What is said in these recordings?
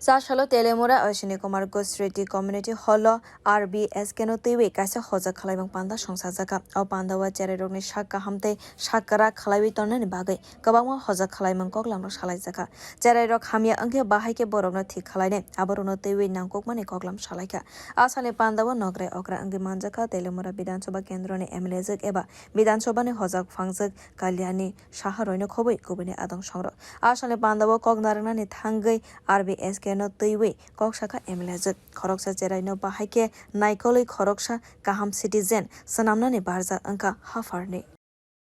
Chasalo Teliamura Aswinikumar Ghosh sriti community hall RBSK no twiwi kaisa hujak khwlaimung panda songchajakha o pandao chererokni sakka hamtei sakkara khwlaiwi tornani bagai kwbangma hujak khwlaimung koklamrok salaijakha chererok hamya wngkhe bahaike borokno thik khlainai aborokno twiwi nangkukmani koklam salaikha Asalni pandao nograi okra wngkhe manjakha Teliamura Bidhan Sabha Kendroni MLAjwk eba Bidhan Sabhani hujak phangjak kalyani saha Roy no khobui kubuni adongrok Asalni pandao koknarangni thangui RBSK no twiwi koksaka MLAjwk khoroksa cherai no bahaike naikoli khoroksa kaham citizen sanamnani barja angka hafarni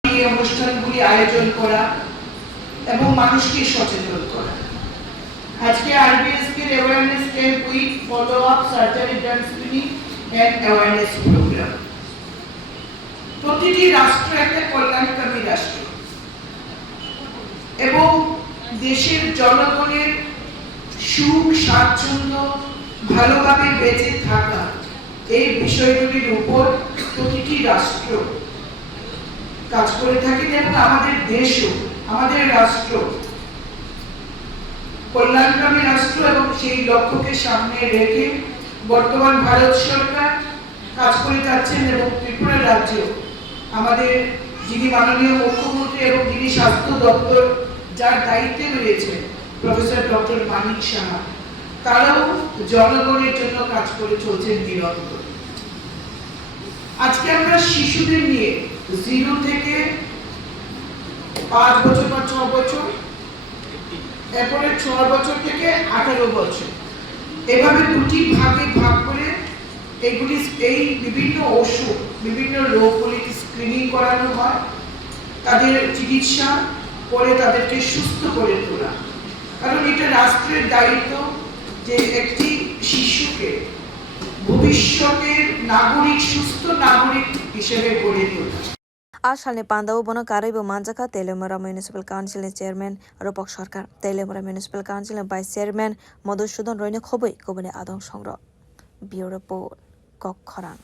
এই অনুষ্ঠানগুলি আয়োজন করা এবং মানুষকে সচেতন করা আজকে RBSK এর awareness camp week follow up surgery done screening and awareness program প্রতিটি রাষ্ট্র একটা কল্যাণকামী রাষ্ট্র এবং দেশের জনগণের সুখ স্বাচ্ছন্দ্য ভালোভাবে বেঁচে থাকা এই বিষয়গুলির উপর প্রতিটি রাষ্ট্র কাজ করে থাকেন এবং আমাদের দেশও আমাদের রাষ্ট্র কল্যাণকামী রাষ্ট্র এবং সেই লক্ষ্যকে সামনে রেখে বর্তমান ভারত সরকার কাজ করে যাচ্ছেন এবং ত্রিপুরা রাজ্য আমাদের যিনি মাননীয় মুখ্যমন্ত্রী এবং যিনি স্বাস্থ্য দপ্তর যার দায়িত্বে রয়েছে প্রফেসর ডক্টর মানিক সাহা তারাও জনগণের জন্য কাজ করে চলছেন নিরন্তর আজকে আমরা শিশুদের নিয়ে 0 থেকে 5 বছর বা 6 বছর এরপরে 6 বছর থেকে 18 বছর এভাবে দুটি ভাগে ভাগ করে এগুলি এই বিভিন্ন ওষুধ বিভিন্ন রোগগুলি স্ক্রিনিং করানো হয় তাদের চিকিৎসা করে তাদেরকে সুস্থ করে তোলা কারণ এটা রাষ্ট্রের দায়িত্ব যে একটি শিশুকে ভবিষ্যতের নাগরিক সুস্থ নাগরিক হিসেবে গড়ে তোলা Asalni pandao bono karwi manjakha Teliamura municipal council chairman Rupak Sarkar Teliamura municipal council vice chairman Madhusudhan Roy khobui kubuni adongrok bureau report kok khorang